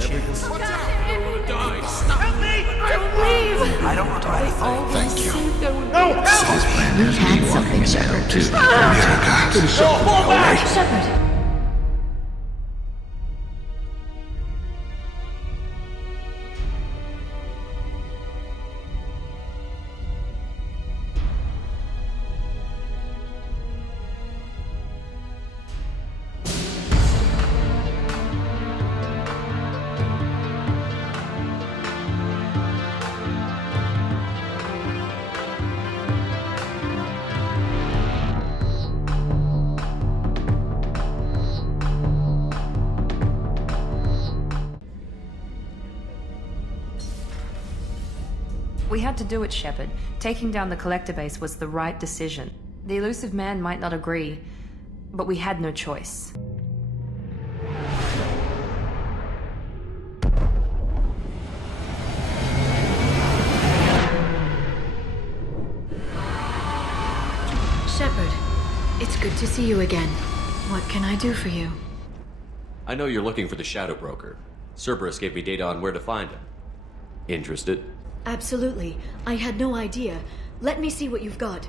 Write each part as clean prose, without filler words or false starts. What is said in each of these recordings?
chance. Watch out! I'm gonna die! Stop! Help me! Leave! I don't want anything. Thank you. No! His plan is Had something, Shepard. Fall back! Shepard. We had to do it, Shepard. Taking down the collector base was the right decision. The Illusive Man might not agree, but we had no choice. Shepard, it's good to see you again. What can I do for you? I know you're looking for the Shadow Broker. Cerberus gave me data on where to find him. Interested? Absolutely. I had no idea. Let me see what you've got.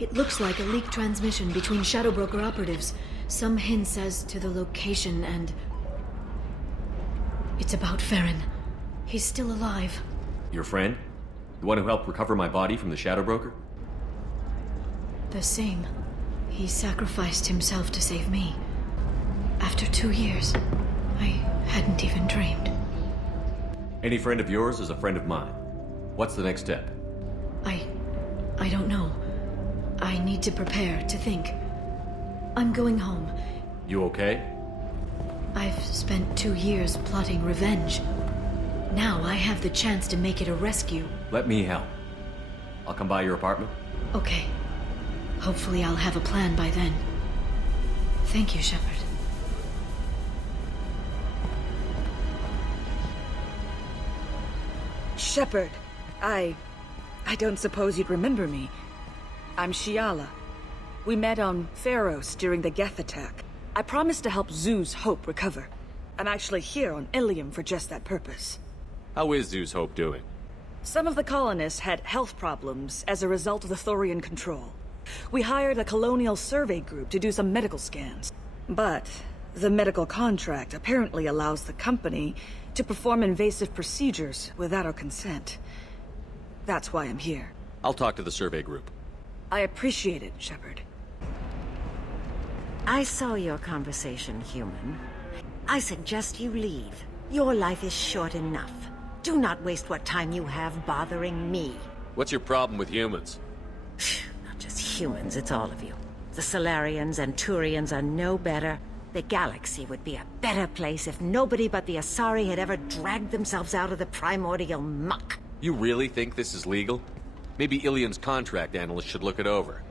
It looks like a leaked transmission between Shadow Broker operatives. Some hints as to the location and... It's about Saren. He's still alive. Your friend? The one who helped recover my body from the Shadow Broker? The same. He sacrificed himself to save me. After 2 years, I hadn't even dreamed. Any friend of yours is a friend of mine. What's the next step? I don't know. I need to prepare, to think. I'm going home. You okay? I've spent 2 years plotting revenge. Now I have the chance to make it a rescue. Let me help. I'll come by your apartment. Okay. Hopefully I'll have a plan by then. Thank you, Shepard. Shepard, I don't suppose you'd remember me. I'm Shiala. We met on Pharos during the Geth attack. I promised to help Zeus Hope recover. I'm actually here on Illium for just that purpose. How is Zeus Hope doing? Some of the colonists had health problems as a result of the Thorian control. We hired a colonial survey group to do some medical scans. But the medical contract apparently allows the company to perform invasive procedures without our consent. That's why I'm here. I'll talk to the survey group. I appreciate it, Shepard. I saw your conversation, human. I suggest you leave. Your life is short enough. Do not waste what time you have bothering me. What's your problem with humans? Not just humans, it's all of you. The Solarians and Turians are no better. The galaxy would be a better place if nobody but the Asari had ever dragged themselves out of the primordial muck. You really think this is legal? Maybe Illium's contract analyst should look it over.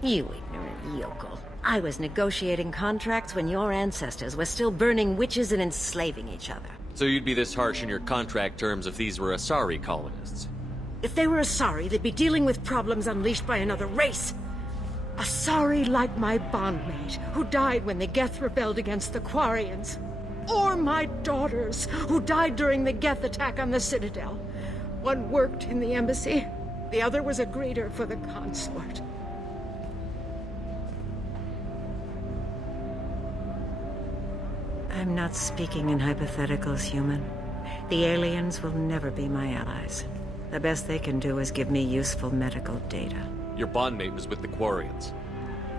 You ignorant yokel. I was negotiating contracts when your ancestors were still burning witches and enslaving each other. So you'd be this harsh in your contract terms if these were Asari colonists? If they were Asari, they'd be dealing with problems unleashed by another race. Asari like my bondmate, who died when the Geth rebelled against the Quarians. Or my daughters, who died during the Geth attack on the Citadel. One worked in the embassy, the other was a greeter for the consort. I'm not speaking in hypotheticals, human. The aliens will never be my allies. The best they can do is give me useful medical data. Your bondmate was with the Quarians.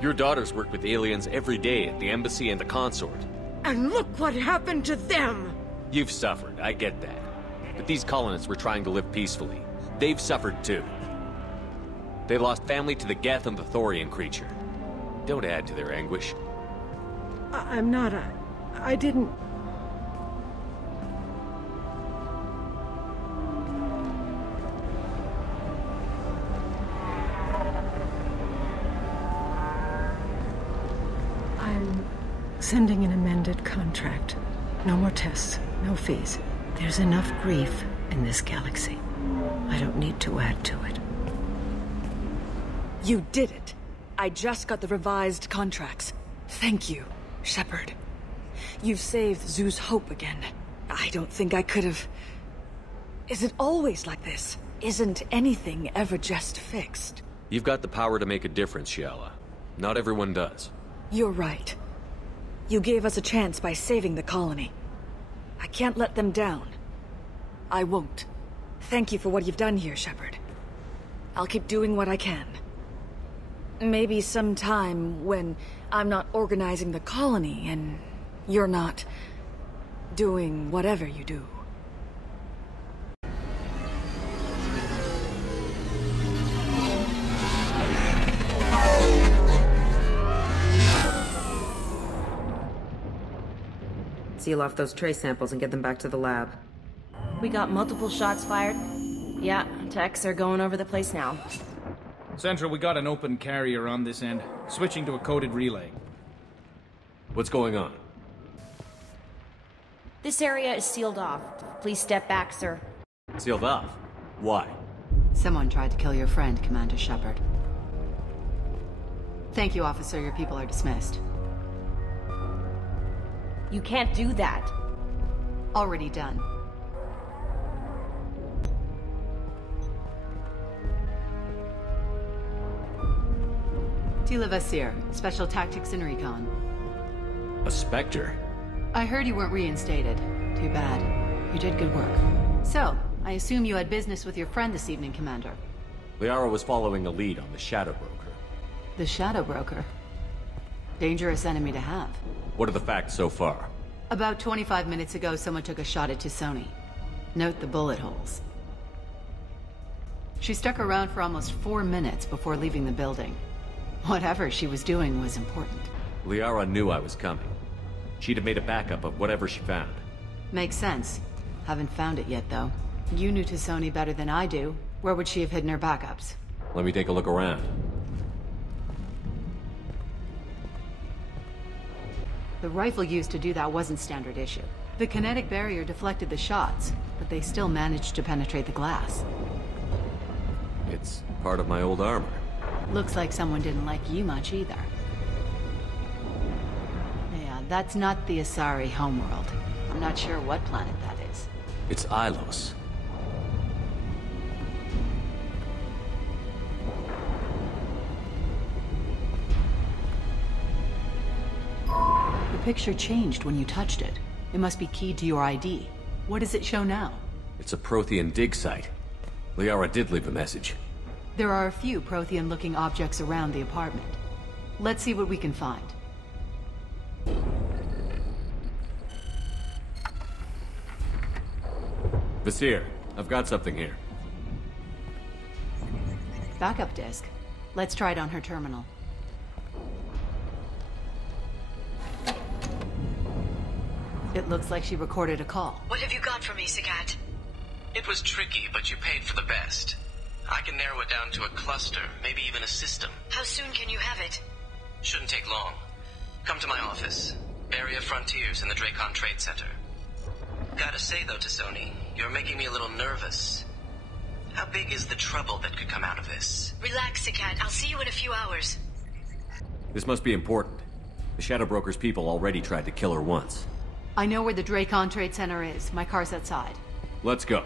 Your daughters work with aliens every day at the embassy and the consort. And look what happened to them! You've suffered, I get that. But these colonists were trying to live peacefully. They've suffered too. They lost family to the Geth and the Thorian creature. Don't add to their anguish. I'm not I didn't... I'm sending an amended contract. No more tests, no fees. There's enough grief in this galaxy. I don't need to add to it. You did it. I just got the revised contracts. Thank you, Shepard. You've saved Zoo's hope again. I don't think I could have... Is it always like this? Isn't anything ever just fixed? You've got the power to make a difference, Shiala. Not everyone does. You're right. You gave us a chance by saving the colony. I can't let them down. I won't. Thank you for what you've done here, Shepard. I'll keep doing what I can. Maybe sometime when I'm not organizing the colony and you're not doing whatever you do. Seal off those trace samples and get them back to the lab. We got multiple shots fired. Yeah, techs are going over the place now. Central, we got an open carrier on this end. Switching to a coded relay. What's going on? This area is sealed off. Please step back, sir. Sealed off? Why? Someone tried to kill your friend, Commander Shepard. Thank you, officer. Your people are dismissed. You can't do that. Already done. Tila Vasir, Special Tactics and Recon. A Spectre? I heard you weren't reinstated. Too bad. You did good work. So, I assume you had business with your friend this evening, Commander. Liara was following a lead on the Shadow Broker. The Shadow Broker? Dangerous enemy to have. What are the facts so far? About 25 minutes ago, someone took a shot at Tusoni. Note the bullet holes. She stuck around for almost 4 minutes before leaving the building. Whatever she was doing was important. Liara knew I was coming. She'd have made a backup of whatever she found. Makes sense. Haven't found it yet, though. You knew Tusoni better than I do. Where would she have hidden her backups? Let me take a look around. The rifle used to do that wasn't standard issue. The kinetic barrier deflected the shots, but they still managed to penetrate the glass. It's part of my old armor. Looks like someone didn't like you much either. Yeah, that's not the Asari homeworld. I'm not sure what planet that is. It's Ilos. The picture changed when you touched it. It must be keyed to your ID. What does it show now? It's a Prothean dig site. Liara did leave a message. There are a few Prothean-looking objects around the apartment. Let's see what we can find. Vasir, I've got something here. Backup disk. Let's try it on her terminal. It looks like she recorded a call. What have you got for me, Sagat? It was tricky, but you paid for the best. I can narrow it down to a cluster, maybe even a system. How soon can you have it? Shouldn't take long. Come to my office. Area Frontiers in the Dracon Trade Center. Gotta say though, Tusoni, you're making me a little nervous. How big is the trouble that could come out of this? Relax, Sagat. I'll see you in a few hours. This must be important. The Shadow Broker's people already tried to kill her once. I know where the Dracon Trade Center is. My car's outside. Let's go.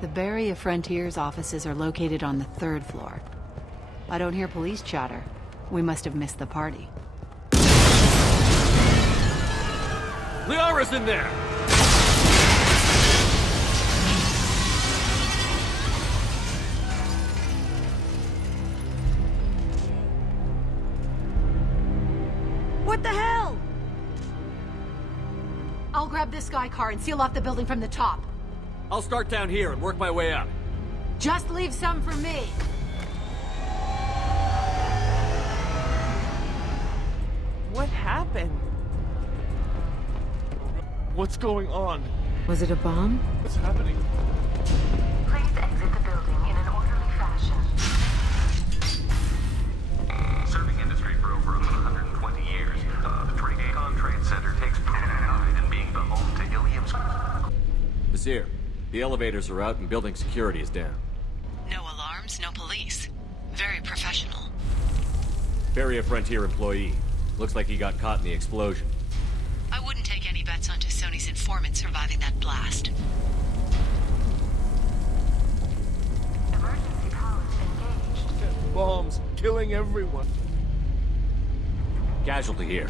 The Barry of Frontiers offices are located on the 3rd floor. I don't hear police chatter. We must have missed the party. Liara's in there! What the hell? I'll grab this Sky car and seal off the building from the top. I'll start down here and work my way up. Just leave some for me. What happened? What's going on? Was it a bomb? What's happening? Please exit the building in an orderly fashion. Serving industry for over 120 years. Seer, the elevators are out and building security is down. No alarms, no police. Very professional. Bury a Frontier employee. Looks like he got caught in the explosion. I wouldn't take any bets on Sony's informant surviving that blast. Emergency powers engaged. Bombs, killing everyone. Casualty here.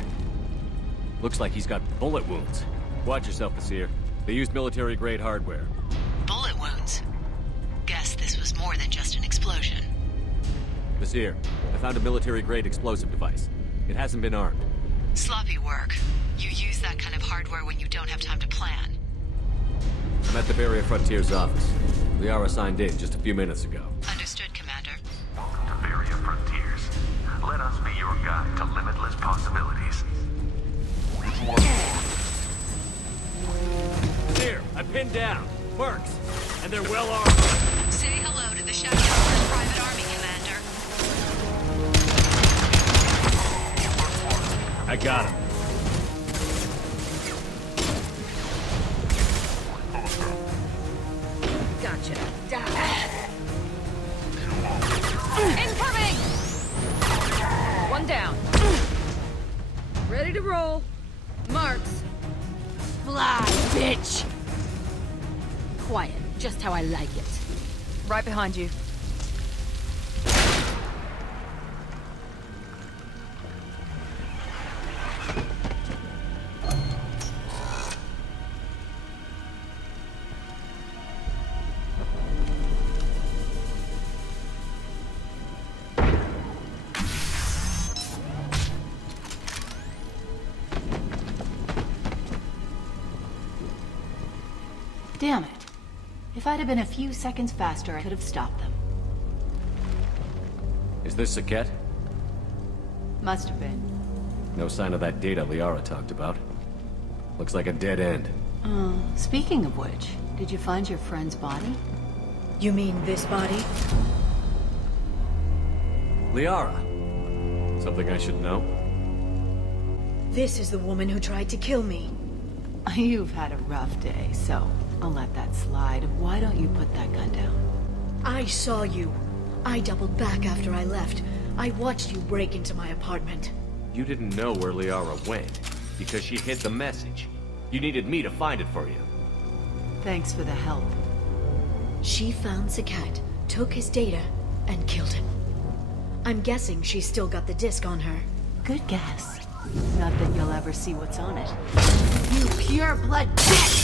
Looks like he's got bullet wounds. Watch yourself, Seer. They used military-grade hardware. Bullet wounds? Guess this was more than just an explosion. Seer, I found a military-grade explosive device. It hasn't been armed. Sloppy work. You use that kind of hardware when you don't have time to plan. I'm at the Barrier Frontier's office. Liara signed in just a few minutes ago. Understood, Commander. Welcome to Barrier Frontiers. Let us be your guide to limitless possibilities. Seer, I pinned down. Mercs. And they're well armed. Say hello to the Shepard Private Army, Commander. I got him. Gotcha. Incoming! One down. Ready to roll. Marks. Fly, bitch! Quiet, just how I like it. Right behind you. Damn it. If I'd have been a few seconds faster, I could have stopped them. Is this Saket? Must have been. No sign of that data Liara talked about. Looks like a dead end. Speaking of which, did you find your friend's body? You mean this body? Liara. Something I should know? This is the woman who tried to kill me. You've had a rough day, so I'll let that slide. Why don't you put that gun down? I saw you. I doubled back after I left. I watched you break into my apartment. You didn't know where Liara went, because she hid the message. You needed me to find it for you. Thanks for the help. She found Saket, took his data, and killed him. I'm guessing she's still got the disc on her. Good guess. Not that you'll ever see what's on it. You pure-blood bitch!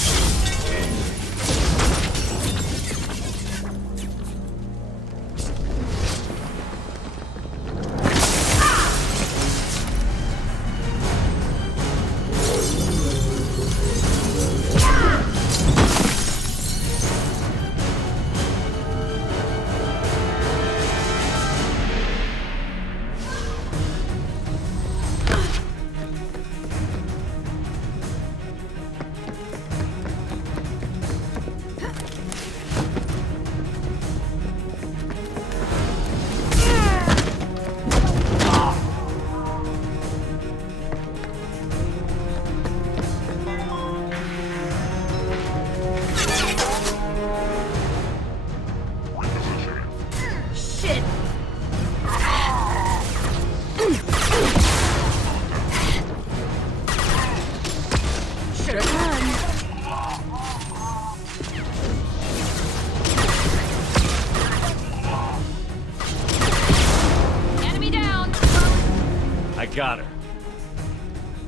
Got her.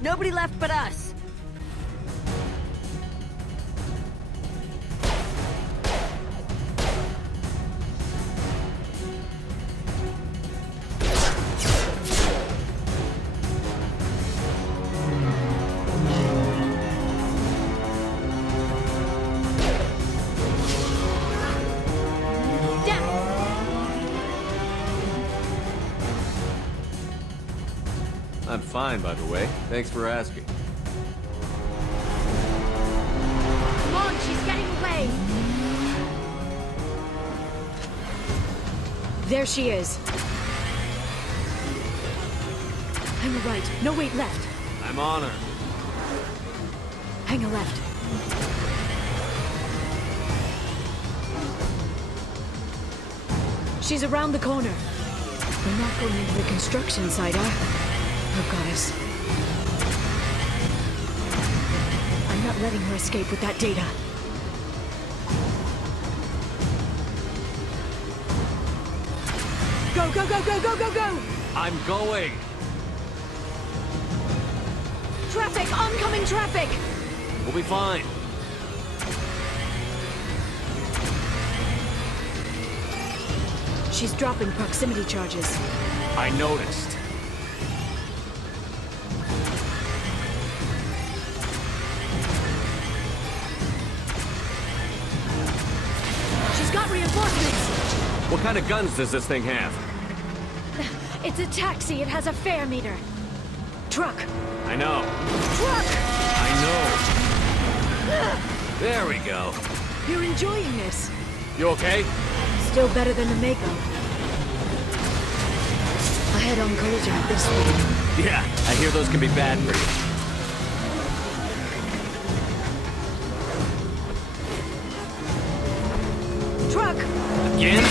Nobody left but us. I'm fine, by the way. Thanks for asking. Come on, she's getting away. There she is. Hang a right. No, wait, left. I'm on her. Hang a left. She's around the corner. We're not going into the construction site, are we? Oh, goddess. I'm not letting her escape with that data. Go, go, go, go, go, go, go! I'm going! Traffic! Oncoming traffic! We'll be fine. She's dropping proximity charges. I noticed. She's got reinforcements! What kind of guns does this thing have? It's a taxi. It has a fare meter. Truck! I know. Truck! I know. There we go. You're enjoying this. You okay? Still better than the Mako. A head-on collision at this speed. Yeah, I hear those can be bad for you. Truck! Again?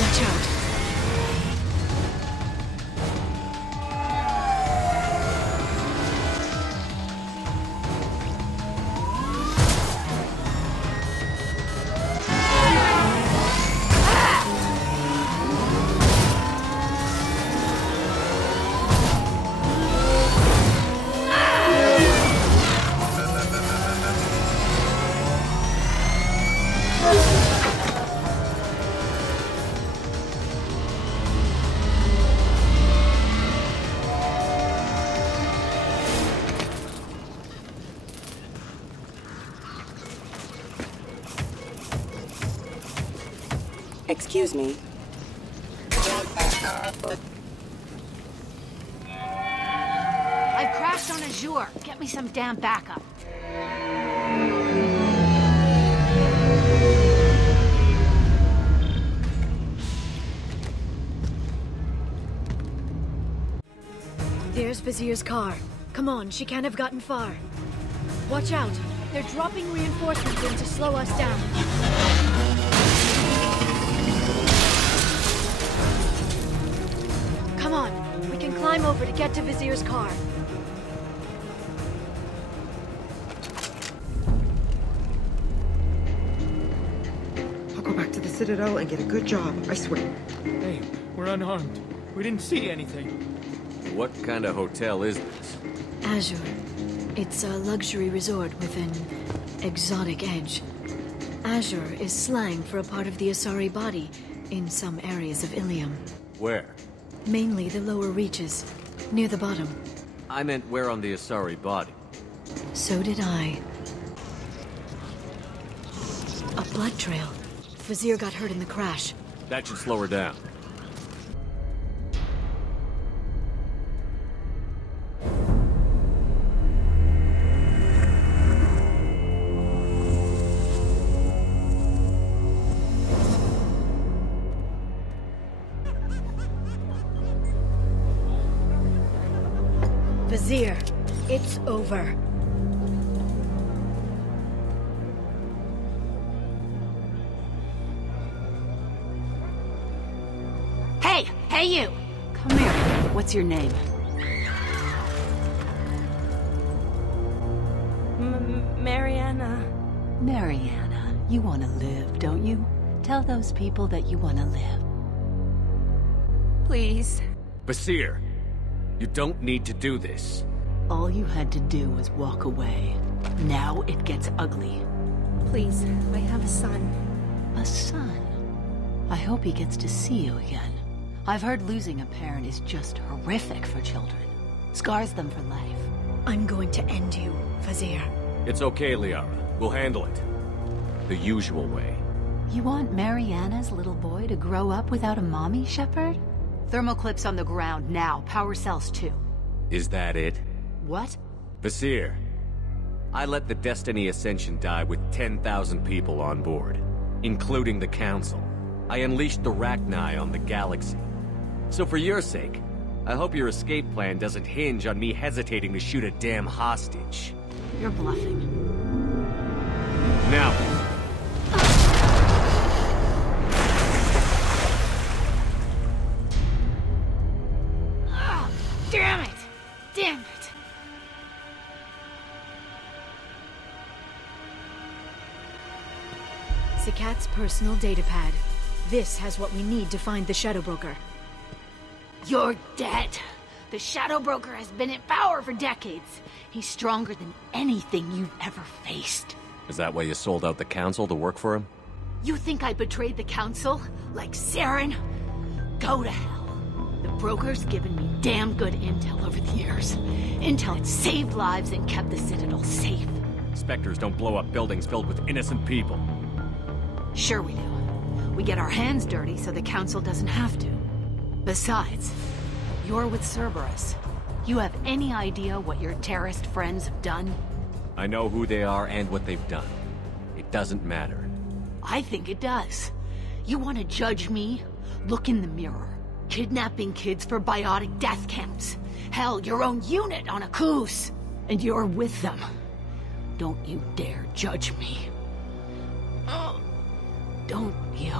Watch out. Excuse me. I've crashed on Azure. Get me some damn backup. There's Vizier's car. Come on, she can't have gotten far. Watch out. They're dropping reinforcements in to slow us down. Come on, we can climb over to get to Vizier's car. I'll go back to the Citadel and get a good job, I swear. Hey, we're unarmed. We didn't see anything. What kind of hotel is this? Azure. It's a luxury resort with an exotic edge. Azure is slang for a part of the Asari body in some areas of Illium. Where? Mainly the lower reaches, near the bottom. I meant where on the Asari body. So did I. A blood trail. Vizier got hurt in the crash. That should slow her down. Vizier, it's over. Hey! Hey, you! Come here. What's your name? Mariana. Mariana. You want to live, don't you? Tell those people that you want to live. Please. Basir, you don't need to do this. All you had to do was walk away. Now it gets ugly. Please, I have a son. A son? I hope he gets to see you again. I've heard losing a parent is just horrific for children. Scars them for life. I'm going to end you, Vizier. It's okay, Liara. We'll handle it. The usual way. You want Mariana's little boy to grow up without a mommy, Shepard? Thermal clips on the ground now. Power cells too. Is that it? What? Basir, I let the Destiny Ascension die with 10,000 people on board, including the Council. I unleashed the Rachni on the galaxy. So for your sake, I hope your escape plan doesn't hinge on me hesitating to shoot a damn hostage. You're bluffing. Now. Sikat's personal datapad. This has what we need to find the Shadow Broker. You're dead. The Shadow Broker has been in power for decades. He's stronger than anything you've ever faced. Is that why you sold out the Council to work for him? You think I betrayed the Council? Like Saren? Go to hell. The Broker's given me damn good intel over the years. Intel that saved lives and kept the Citadel safe. Spectres don't blow up buildings filled with innocent people. Sure we do. We get our hands dirty so the Council doesn't have to. Besides, you're with Cerberus. You have any idea what your terrorist friends have done? I know who they are and what they've done. It doesn't matter. I think it does. You want to judge me? Look in the mirror. Kidnapping kids for biotic death camps. Hell, your own unit on a cruise. And you're with them. Don't you dare judge me. Oh, don't you?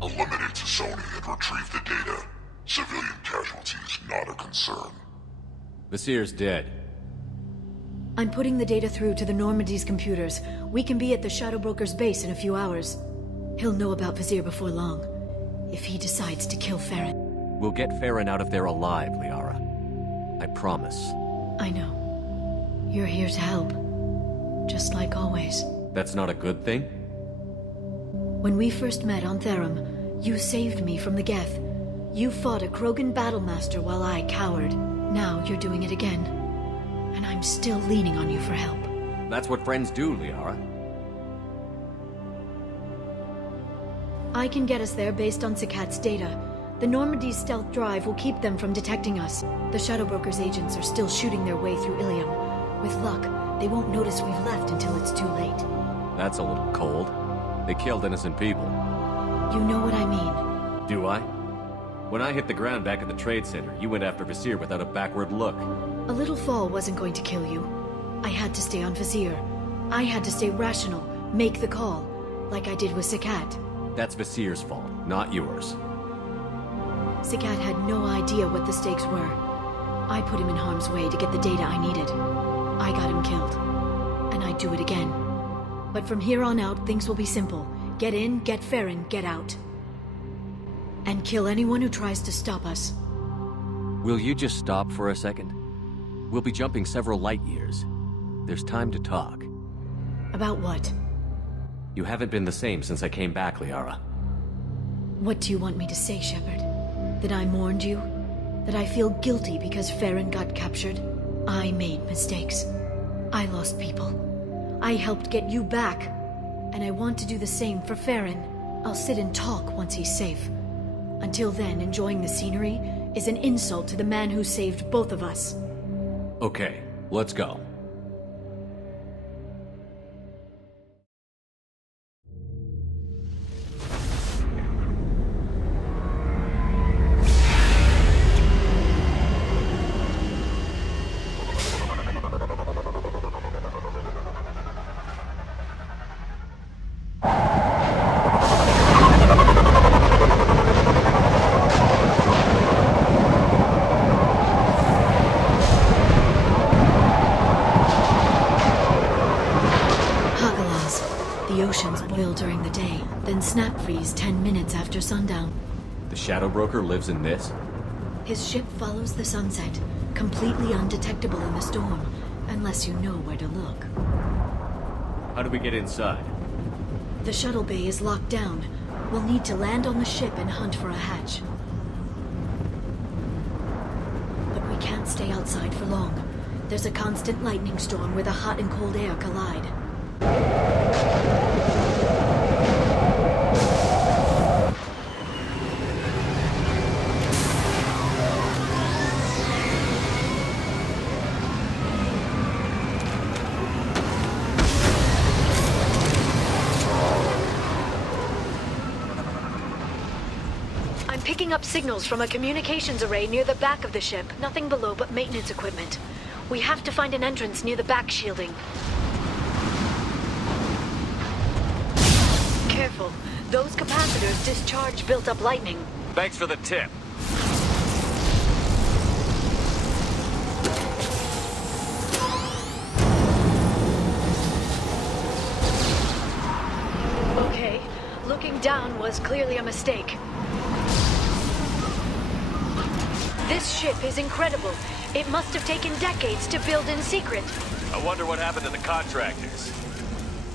Eliminate Sony and retrieve the data. Civilian casualties not a concern. Vasir's dead. I'm putting the data through to the Normandy's computers. We can be at the Shadow Broker's base in a few hours. He'll know about Vasir before long, if he decides to kill Farron. We'll get Saren out of there alive, Liara. I promise. I know. You're here to help. Just like always. That's not a good thing? When we first met on Therum, you saved me from the Geth. You fought a Krogan battlemaster while I cowered. Now you're doing it again. And I'm still leaning on you for help. That's what friends do, Liara. I can get us there based on Sikat's data. The Normandy's stealth drive will keep them from detecting us. The Shadow Broker's agents are still shooting their way through Illium. With luck, they won't notice we've left until it's too late. That's a little cold. They killed innocent people. You know what I mean. Do I? When I hit the ground back at the trade center, you went after Vasir without a backward look. A little fall wasn't going to kill you. I had to stay on Vasir. I had to stay rational, make the call, like I did with Sikat. That's Vasir's fault, not yours. Sikat had no idea what the stakes were. I put him in harm's way to get the data I needed. I got him killed. And I'd do it again. But from here on out, things will be simple. Get in, get Farron, get out. And kill anyone who tries to stop us. Will you just stop for a second? We'll be jumping several light years. There's time to talk. About what? You haven't been the same since I came back, Liara. What do you want me to say, Shepard? That I mourned you? That I feel guilty because Farron got captured? I made mistakes. I lost people. I helped get you back. And I want to do the same for Farron. I'll sit and talk once he's safe. Until then, enjoying the scenery is an insult to the man who saved both of us. Okay, let's go. During the day, then snap freeze 10 minutes after sundown. The Shadow Broker lives in this? His ship follows the sunset, completely undetectable in the storm, unless you know where to look. How do we get inside? The shuttle bay is locked down. We'll need to land on the ship and hunt for a hatch. But we can't stay outside for long. There's a constant lightning storm where the hot and cold air collide. Picking up signals from a communications array near the back of the ship. Nothing below but maintenance equipment. We have to find an entrance near the back shielding. Careful. Those capacitors discharge built-up lightning. Thanks for the tip. Okay, looking down was clearly a mistake. This ship is incredible. It must have taken decades to build in secret. I wonder what happened to the contractors.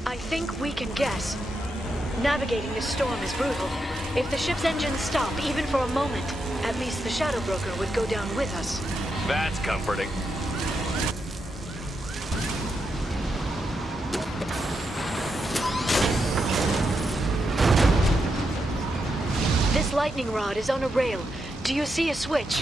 I think we can guess. Navigating this storm is brutal. If the ship's engines stop, even for a moment, at least the Shadow Broker would go down with us. That's comforting. This lightning rod is on a rail. Do you see a switch?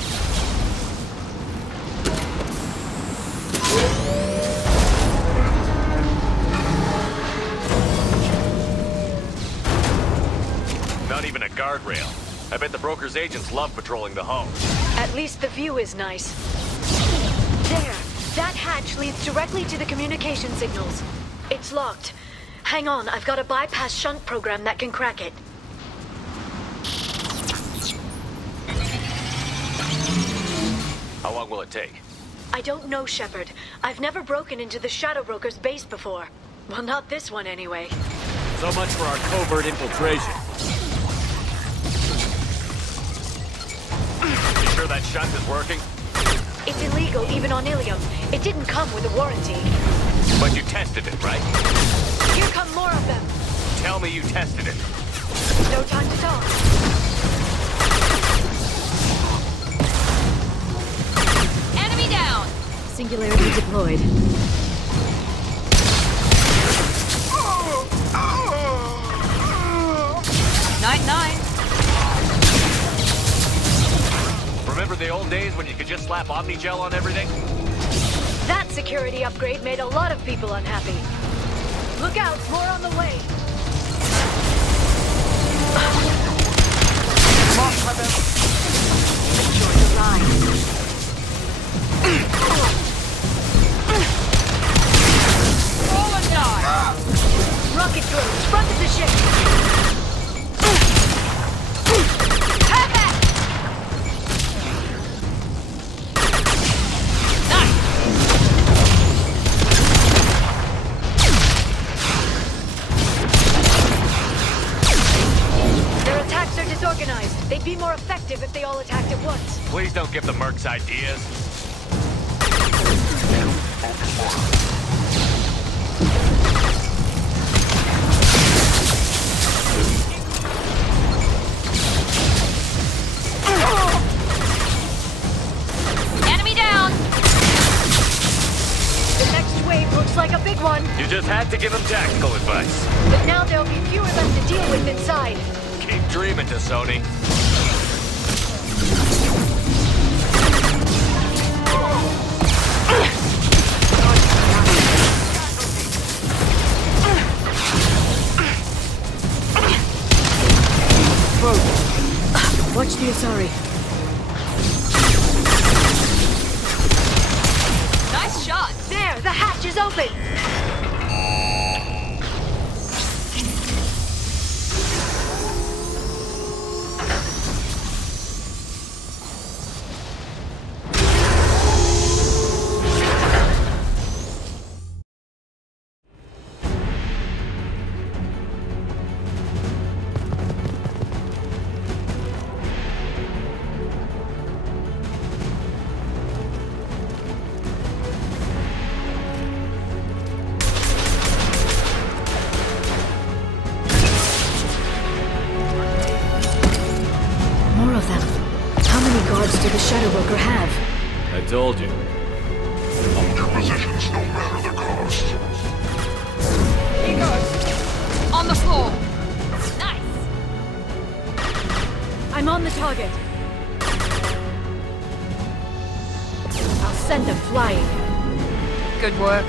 Not even a guardrail. I bet the broker's agents love patrolling the hull. At least the view is nice. There! That hatch leads directly to the communication signals. It's locked. Hang on, I've got a bypass shunt program that can crack it. How long will it take? I don't know, Shepard. I've never broken into the Shadow Broker's base before. Well, not this one anyway. So much for our covert infiltration. You sure that shunt is working? It's illegal even on Illium. It didn't come with a warranty. But you tested it, right? Here come more of them. Tell me you tested it. No time to talk. Enemy down! Singularity deployed. Night-night. Remember the old days when you could just slap Omnigel on everything? That security upgrade made a lot of people unhappy. Look out, more on the way. Enjoy the ride. Roll and die! Rocket drones, front of the ship. Have that! Their attacks are disorganized. They'd be more effective if they all attacked at once. Please don't give the mercs ideas. Enemy down! The next wave looks like a big one. You just had to give them tactical advice. But now there'll be fewer left to deal with inside. Keep dreaming, Sony. Watch the Asari. Nice shot! There, the hatch is open! Shadow Broker have? I told you. Hold your positions no matter the cost. Here goes. On the floor. Nice. I'm on the target. I'll send them flying. Good work.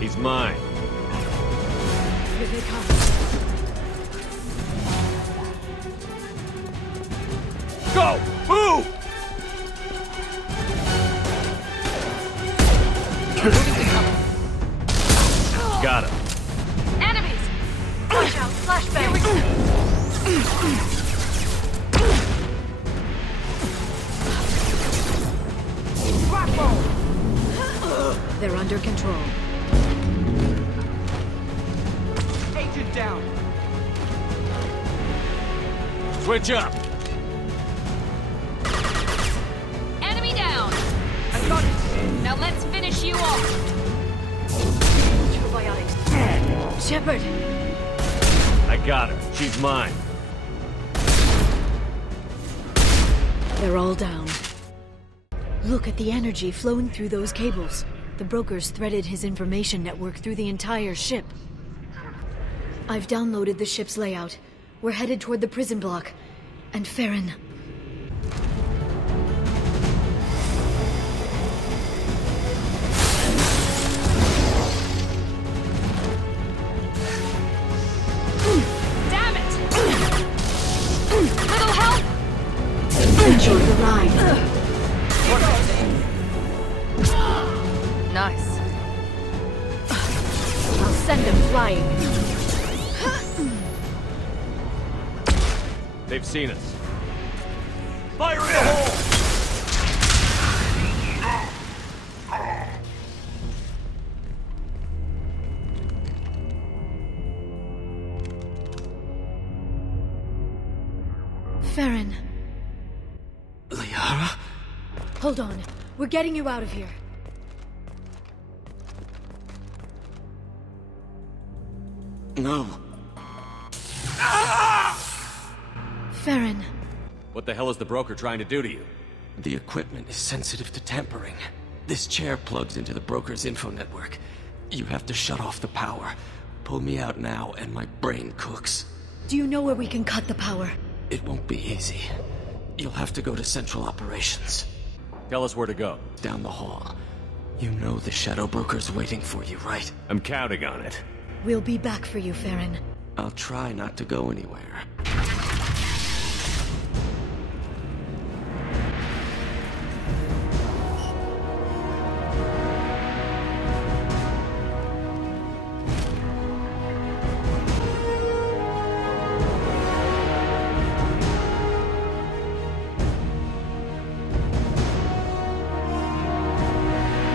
He's mine. Here they come. Go! Move! Got him. Enemies! Watch out, flashbang! They're under control. Agent down. Switch up. Enemy down. I got it. Now let's finish you off. Probiotics. Shepard. I got her. She's mine. They're all down. Look at the energy flowing through those cables. The brokers threaded his information network through the entire ship. I've downloaded the ship's layout. We're headed toward the prison block. And Saren. Damn it! Little help! Enjoy the ride. Nice. I'll send them flying. They've seen us. Fire in the hole! Saren. Liara? Hold on. We're getting you out of here. No. Saren. What the hell is the broker trying to do to you? The equipment is sensitive to tampering. This chair plugs into the broker's info network. You have to shut off the power. Pull me out now and my brain cooks. Do you know where we can cut the power? It won't be easy. You'll have to go to Central Operations. Tell us where to go. Down the hall. You know the Shadow Broker's waiting for you, right? I'm counting on it. We'll be back for you, Saren. I'll try not to go anywhere.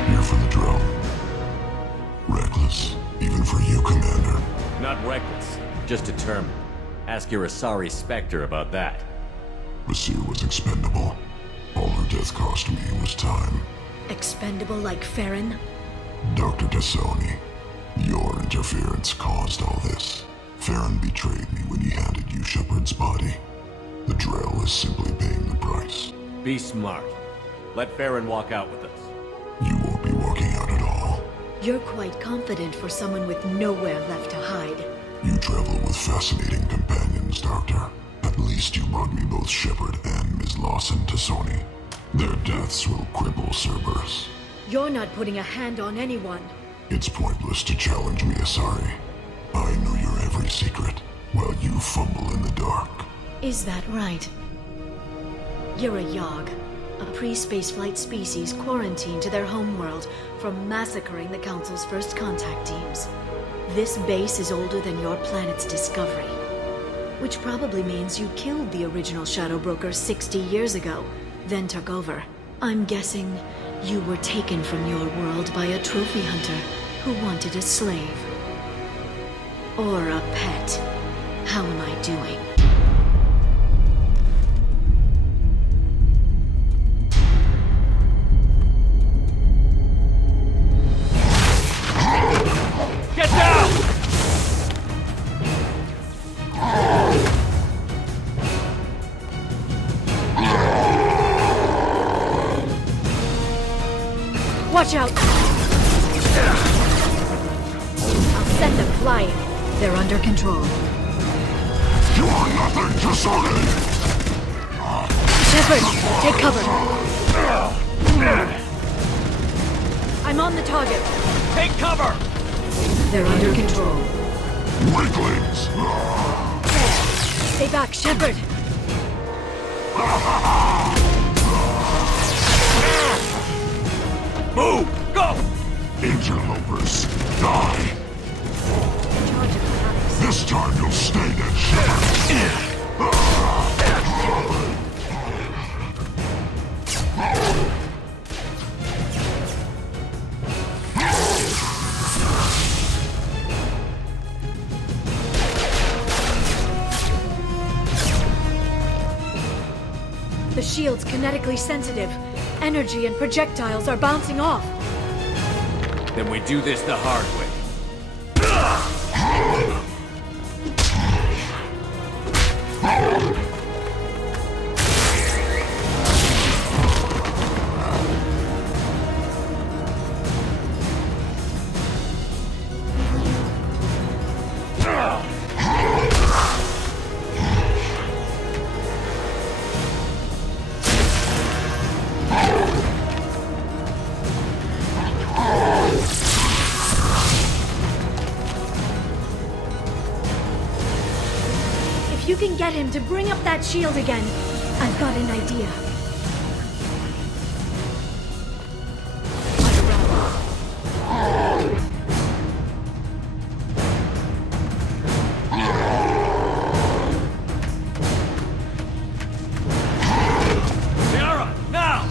Here for the drill. Reckless, even for you, Commander. Not reckless, just determined. Ask your Asari Spectre about that. Monsieur was expendable. All her death cost me was time. Expendable like Saren? Dr. Tassoni, your interference caused all this. Saren betrayed me when he handed you Shepard's body. The drill is simply paying the price. Be smart. Let Saren walk out with us. You won't be walking out at all. You're quite confident for someone with nowhere left to hide. You travel with fascinating companions, Doctor. At least you brought me both Shepard and Ms. Lawson Tassoni. Their deaths will cripple Cerberus. You're not putting a hand on anyone. It's pointless to challenge me, Asari. I know your every secret, while you fumble in the dark. Is that right? You're a Yogg, a pre-spaceflight species quarantined to their homeworld from massacring the Council's first contact teams. This base is older than your planet's discovery. Which probably means you killed the original Shadow Broker 60 years ago, then took over. I'm guessing you were taken from your world by a trophy hunter who wanted a slave. Or a pet. How am I doing? Get down! Watch out! I'll send them flying. They're under control. You are nothing to Saren! Shepard, take cover. I'm on the target. Take cover! They're under control. Weaklings! Stay back, Shepard! Move! Go! Interlopers, die! This time you'll stay dead, Shepard! The shield's kinetically sensitive. Energy and projectiles are bouncing off. Then we do this the hard way. If you can get him to bring up that shield again, I've got an idea. Liara, now!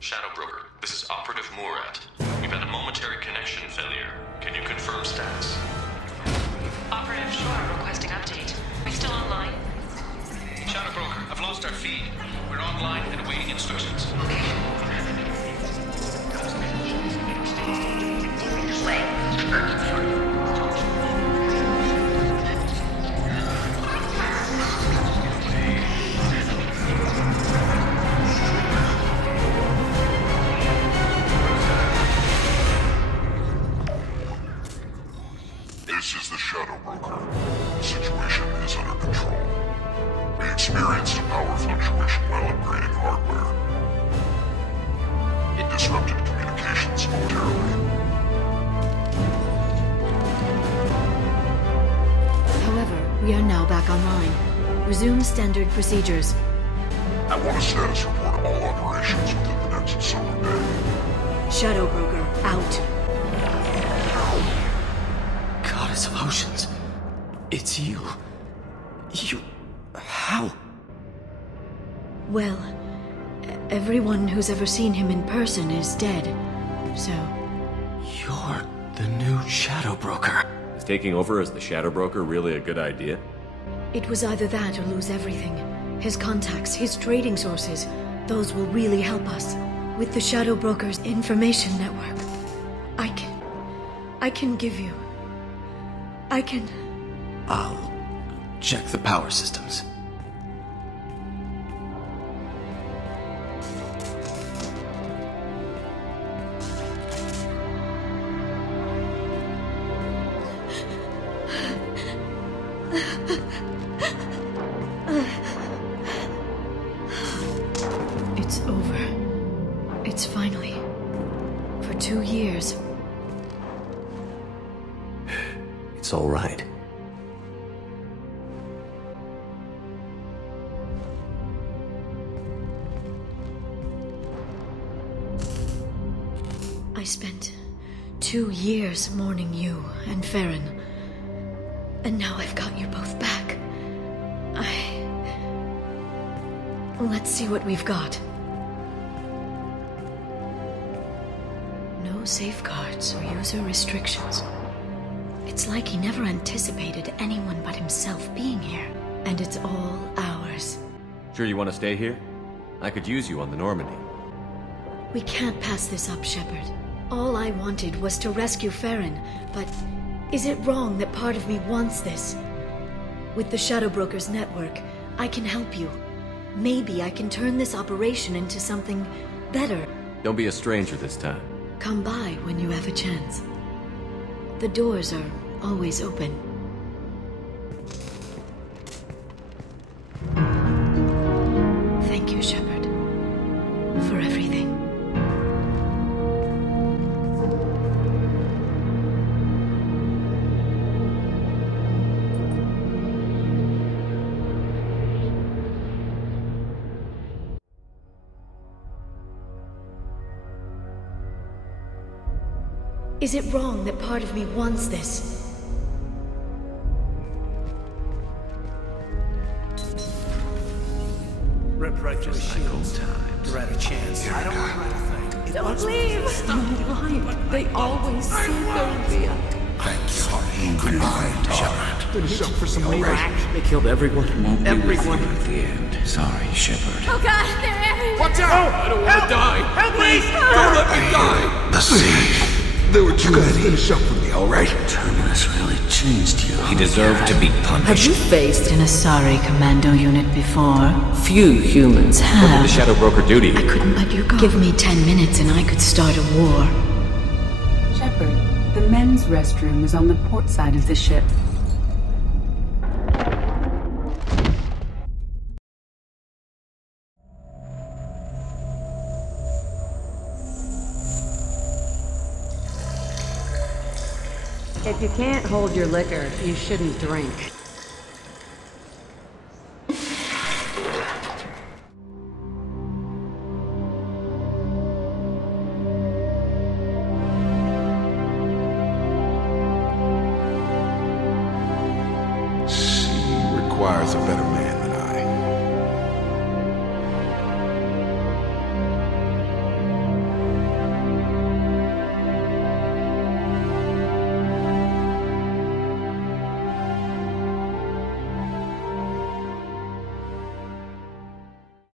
Shadow Broker, this is Operative Murat. We've had a momentary connection failure. Can you confirm status? Operative Shore requesting update. We still online? Shadow Broker, I've lost our feed. We're online and awaiting instructions. This is the Shadow Broker. The situation is under control. We experienced a power fluctuation while upgrading hardware. It disrupted communications momentarily. However, we are now back online. Resume standard procedures. I want a status report of all operations within the next solar day. Shadow Broker, out. Goddess of Oceans. It's you. How? Well, everyone who's ever seen him in person is dead, so... You're the new Shadow Broker. Is taking over as the Shadow Broker really a good idea? It was either that or lose everything. His contacts, his trading sources, those will really help us. With the Shadow Broker's information network, I can give you... I'll check the power systems. It's over. It's finally. For 2 years. It's all right. I spent 2 years mourning you and Saren. And now I've got you both back. Let's see what we've got. No safeguards or user restrictions. It's like he never anticipated anyone but himself being here. And it's all ours. Sure you want to stay here? I could use you on the Normandy. We can't pass this up, Shepard. All I wanted was to rescue Saren, but is it wrong that part of me wants this? With the Shadow Broker's network, I can help you. Maybe I can turn this operation into something better. Don't be a stranger this time. Come by when you have a chance. The doors are always open. Thank you, Shepard, for everything. Is it wrong that part of me wants this? Rip right through his shields. You're out of chance. I don't regret a thing. Don't leave! You're lying. They always say there'll be a... Thank you. Goodbye, Shepard. Good shot for some Right. They killed everyone. Everyone. At the end. Sorry, Shepard. Oh god, they're everywhere! Watch out! I don't want to die. Help me! Don't let me die. The siege. They were too gonna finish up for me, alright? Terminus really changed you. He deserved to be punished. Have you faced an Asari commando unit before? Few humans have. Look at the Shadow Broker duty. I couldn't let you go. Give me 10 minutes and I could start a war. Shepard, the men's restroom is on the port side of the ship. If you can't hold your liquor, you shouldn't drink. She requires a better